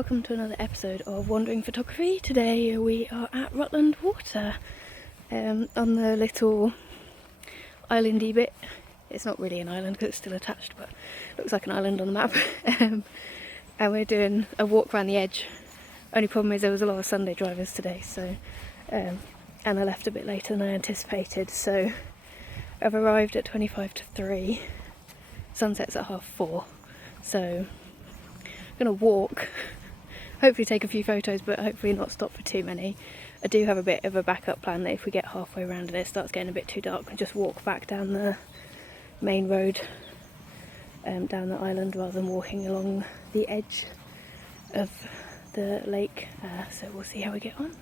welcome to another episode of Wandering Photography. Today we are at Rutland Water, on the little islandy bit. It's not really an island because it's still attached, but it looks like an island on the map. And we're doing a walk around the edge. Only problem is there was a lot of Sunday drivers today, so and I left a bit later than I anticipated, so I've arrived at 25 to 3. Sunset's at 4:30, so I'm going to walk, hopefully take a few photos, but hopefully not stop for too many. I do have a bit of a backup plan that if we get halfway around and it starts getting a bit too dark, we just walk back down the main road, down the island, rather than walking along the edge of the lake. So we'll see how we get on.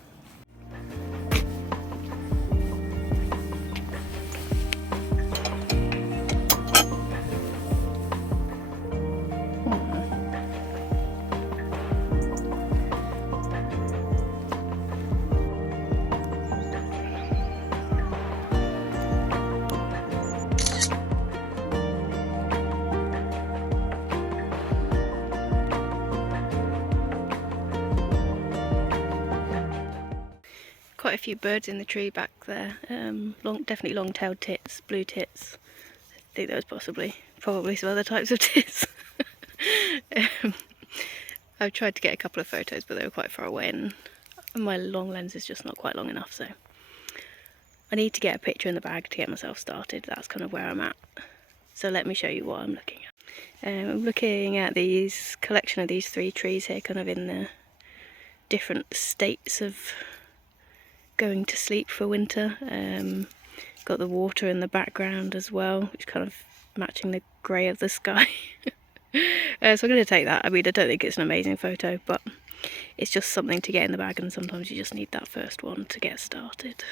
Quite a few birds in the tree back there. Definitely long-tailed tits, blue tits. I think those probably some other types of tits. I've tried to get a couple of photos, but they were quite far away, and my long lens is just not quite long enough. So I need to get a picture in the bag to get myself started. That's kind of where I'm at. So let me show you what I'm looking at. I'm looking at these collection of these 3 trees here, kind of in the different states of going to sleep for winter. Got the water in the background as well, which kind of matching the grey of the sky. So I'm going to take that. I mean, I don't think it's an amazing photo, but it's just something to get in the bag, and sometimes you just need that first one to get started.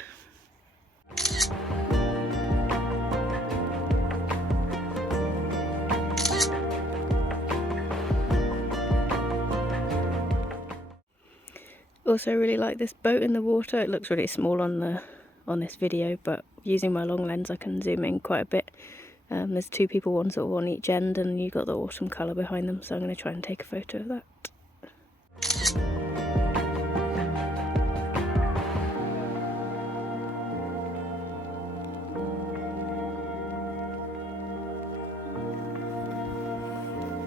Also really like this boat in the water. It looks really small on this video, but using my long lens I can zoom in quite a bit. There's 2 people, one sort of on each end, and you've got the autumn colour behind them, so I'm going to try and take a photo of that.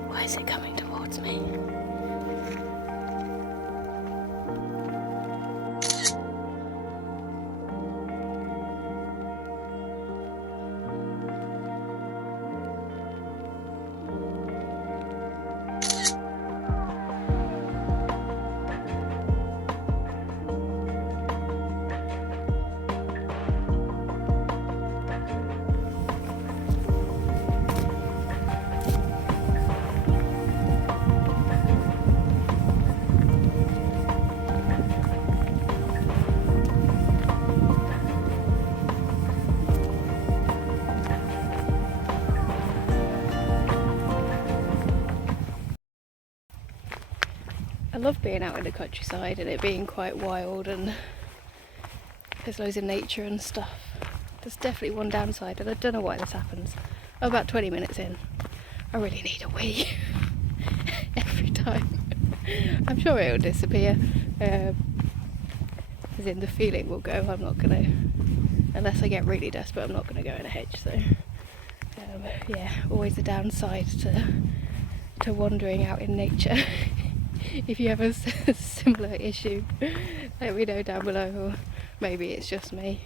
Why is it coming towards me? I love being out in the countryside and it being quite wild, and there's loads of nature and stuff. There's definitely one downside, and I don't know why this happens. I'm about 20 minutes in. I really need a wee every time. I'm sure it'll disappear. As in, the feeling will go. I'm not gonna, unless I get really desperate, I'm not gonna go in a hedge. So yeah, always the downside to wandering out in nature. If you have a similar issue, let me know down below, or maybe it's just me.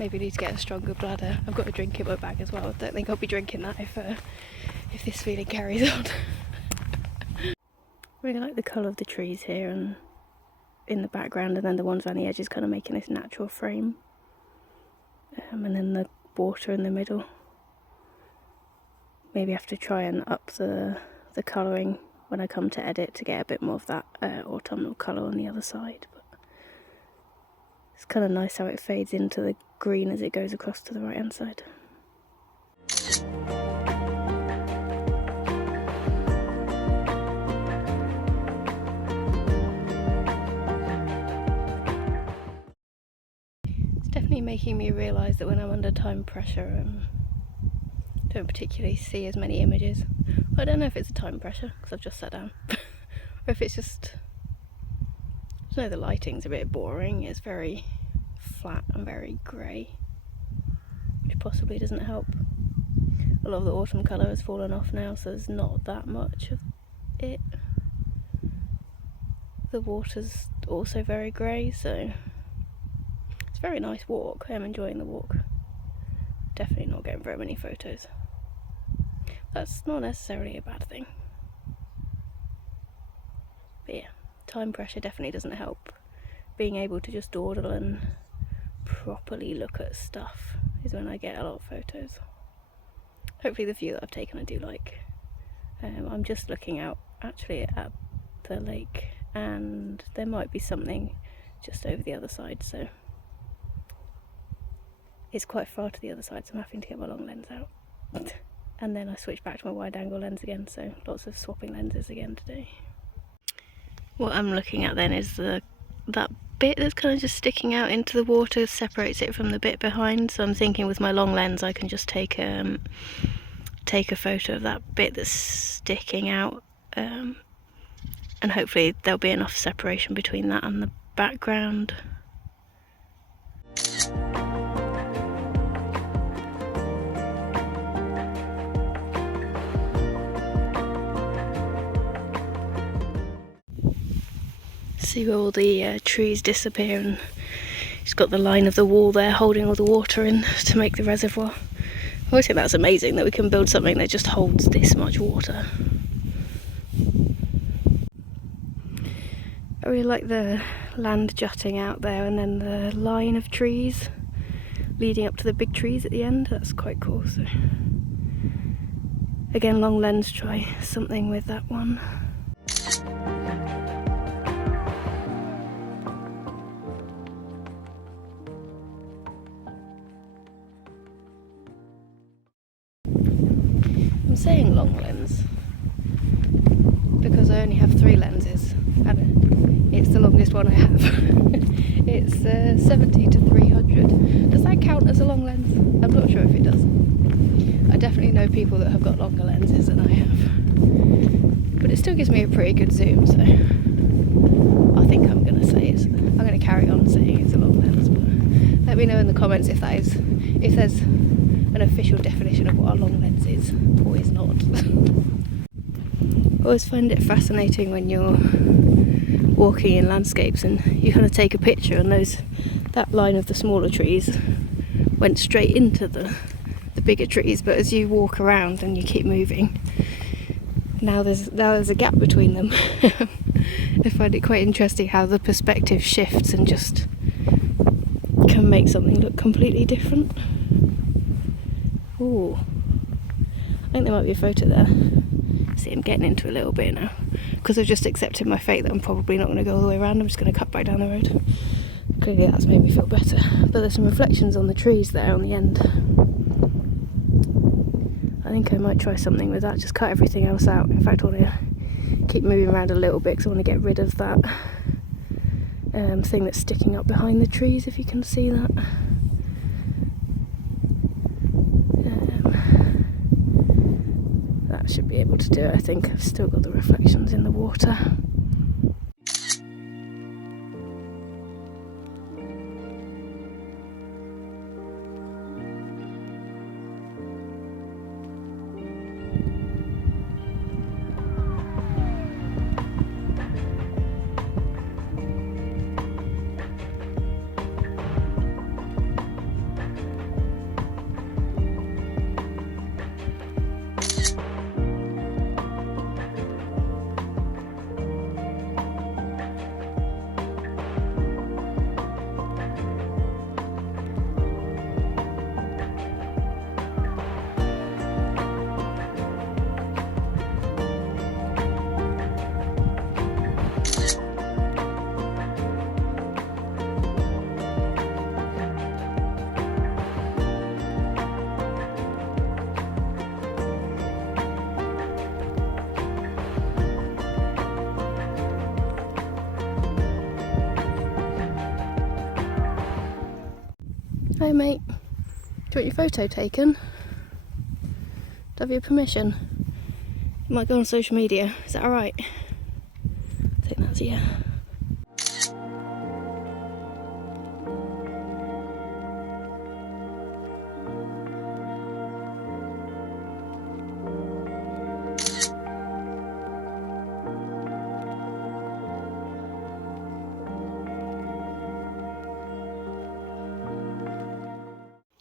Maybe I need to get a stronger bladder. I've got a drink in my bag as well. I don't think I'll be drinking that if this feeling carries on. Really like the colour of the trees here and in the background, and then the ones around the edges kind of making this natural frame. And then the water in the middle. Maybe I have to try and up the colouring when I come to edit to get a bit more of that autumnal colour on the other side. But it's kind of nice how it fades into the green as it goes across to the right hand side. It's definitely making me realise that when I'm under time pressure, don't particularly see as many images. I don't know if it's a time pressure because I've just sat down. or if it's just, I don't know, the lighting's a bit boring. It's very flat and very grey, which possibly doesn't help. A lot of the autumn colour has fallen off now, so there's not that much of it. The water's also very grey, so it's a very nice walk. I am enjoying the walk. Definitely not getting very many photos. That's not necessarily a bad thing. But yeah, time pressure definitely doesn't help. Being able to just dawdle and properly look at stuff is when I get a lot of photos. Hopefully the view that I've taken I do like. I'm just looking out actually at the lake, and there might be something just over the other side, so it's quite far to the other side, so I'm having to get my long lens out. And then I switch back to my wide angle lens again, so lots of swapping lenses again today. What I'm looking at then is that bit that's kind of just sticking out into the water separates it from the bit behind, so I'm thinking with my long lens I can just take a photo of that bit that's sticking out, and hopefully there'll be enough separation between that and the background. See where all the trees disappear, and it's got the line of the wall there holding all the water in to make the reservoir. I always think that's amazing that we can build something that just holds this much water. I really like the land jutting out there and then the line of trees leading up to the big trees at the end. That's quite cool. So again, long lens, try something with that one. I'm saying long lens because I only have 3 lenses and it's the longest one I have. It's 70 to 300. Does that count as a long lens? I'm not sure if it does. I definitely know people that have got longer lenses than I have, but it still gives me a pretty good zoom, so I think I'm going to carry on saying it's a long lens. But let me know in the comments if there's an official definition of what a long lens is or is not. I always find it fascinating when you're walking in landscapes and you kind of take a picture and that line of the smaller trees went straight into the bigger trees, but as you walk around and you keep moving, now there's a gap between them. I find it quite interesting how the perspective shifts and just can make something look completely different. Ooh, I think there might be a photo there. See, I'm getting into a little bit now because I've just accepted my fate that I'm probably not going to go all the way around. I'm just going to cut back down the road. Clearly that's made me feel better, but there's some reflections on the trees there on the end. I think I might try something with that, just cut everything else out. In fact, I want to keep moving around a little bit because I want to get rid of that thing that's sticking up behind the trees, if you can see that. That should be able to do it, I think. I've still got the reflections in the water. Hey mate, do you want your photo taken? Do I have your permission? It might go on social media, is that alright? fuzzier.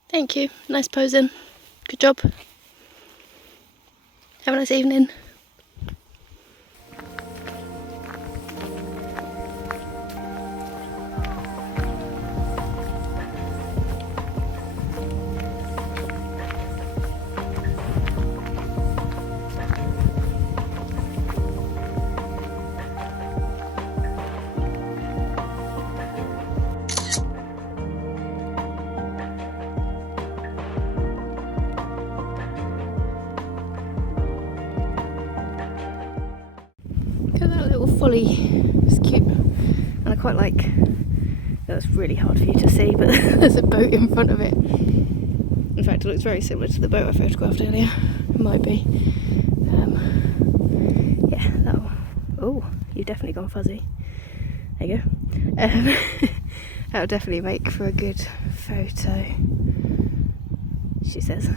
Thank you, nice posing. Good job. Have a nice evening. Look at that little folly, it's cute, and I quite like, that's really hard for you to see, but there's a boat in front of it. In fact, it looks very similar to the boat I photographed earlier, it might be. Yeah, that'll, oh, you've definitely gone fuzzy, there you go. That'll definitely make for a good photo, she says.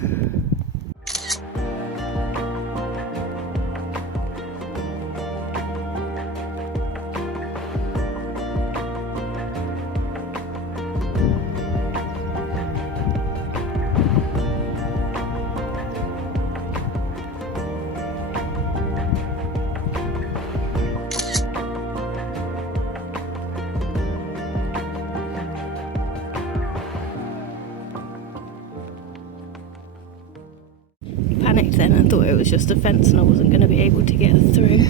Panicked then and thought it was just a fence and I wasn't going to be able to get through.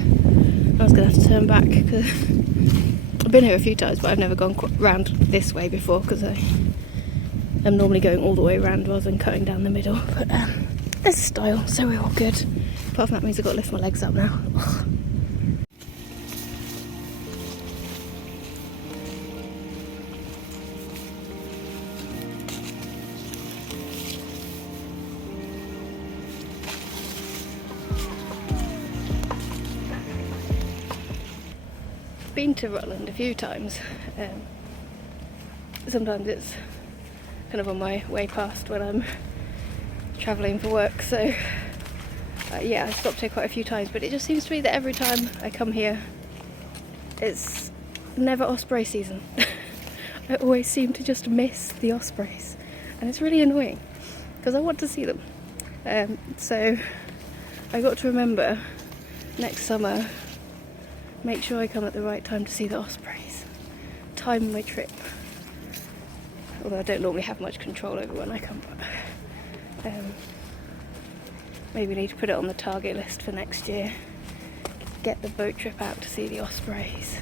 I was going to have to turn back because I've been here a few times, but I've never gone round this way before because I'm normally going all the way around rather than cutting down the middle. But there's style, so we're all good. Apart from that means I've got to lift my legs up now. Ugh. Been to Rutland a few times. Sometimes it's kind of on my way past when I'm travelling for work, so yeah, I stopped here quite a few times, but it just seems to be that every time I come here it's never osprey season. I always seem to just miss the ospreys and it's really annoying because I want to see them. So I got to remember next summer, make sure I come at the right time to see the ospreys. Time my trip. Although I don't normally have much control over when I come, but maybe need to put it on the target list for next year. Get the boat trip out to see the ospreys.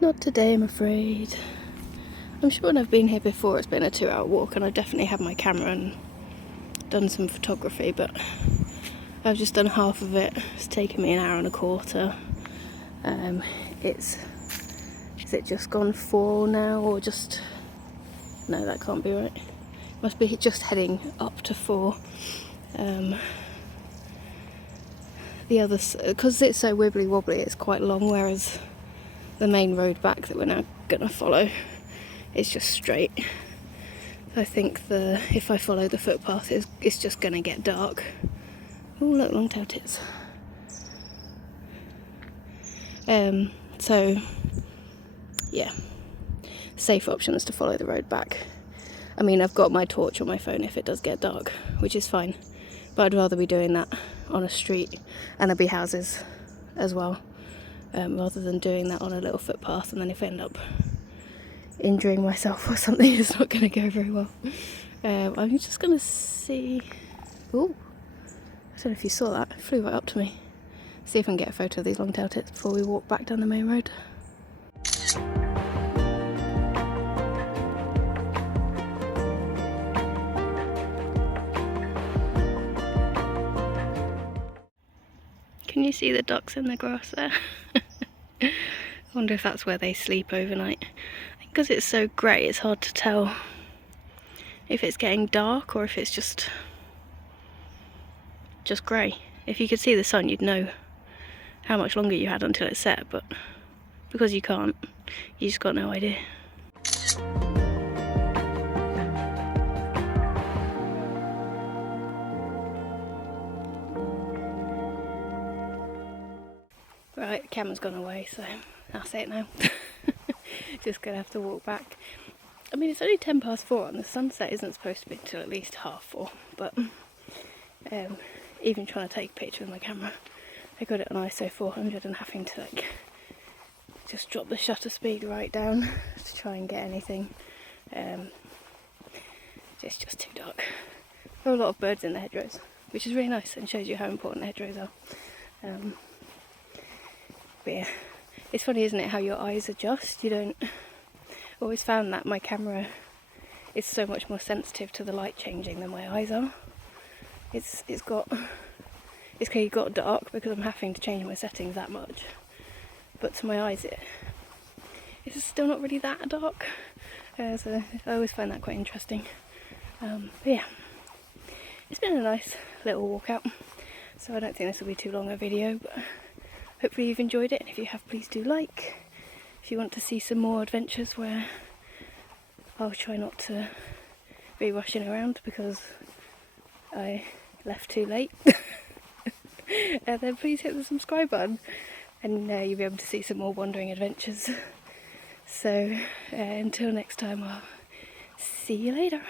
Not today, I'm afraid. I'm sure when I've been here before it's been a 2-hour walk and I've definitely had my camera and done some photography, but I've just done half of it. It's taken me an hour and a quarter. Is it just gone 4 now, or just... No, that can't be right. Must be just heading up to 4. The others, because it's so wibbly wobbly, it's quite long, whereas the main road back that we're now going to follow is just straight. I think if I follow the footpath, it's just going to get dark. Oh look, long-tail tits. So yeah, safe option is to follow the road back. I mean, I've got my torch on my phone if it does get dark, which is fine, but I'd rather be doing that on a street, and there'll be houses as well. Rather than doing that on a little footpath, and then if I end up injuring myself or something, it's not going to go very well. I'm just going to see... Ooh, I don't know if you saw that, it flew right up to me. See if I can get a photo of these long-tailed tits before we walk back down the main road. Can you see the ducks in the grass there? I wonder if that's where they sleep overnight. Because it's so grey, it's hard to tell if it's getting dark or if it's just grey. If you could see the sun, you'd know how much longer you had until it set, but because you can't, you just got no idea. Right, the camera's gone away, so that's it now. Just gonna have to walk back. I mean, it's only 4:10 and the sunset isn't supposed to be until at least 4:30, but even trying to take a picture with my camera, I got it on ISO 400 and having to like just drop the shutter speed right down to try and get anything. It's just too dark. There are a lot of birds in the hedgerows, which is really nice and shows you how important hedgerows are. But yeah, it's funny, isn't it, how your eyes adjust. You don't always found that my camera is so much more sensitive to the light changing than my eyes are. It's clearly got dark because I'm having to change my settings that much, but to my eyes it's still not really that dark. So I always find that quite interesting. But yeah, it's been a nice little walk out, so I don't think this will be too long a video, but hopefully you've enjoyed it, and if you have, please do like. If you want to see some more adventures where I'll try not to be rushing around because I left too late, then please hit the subscribe button, and you'll be able to see some more wandering adventures. So until next time, I'll see you later.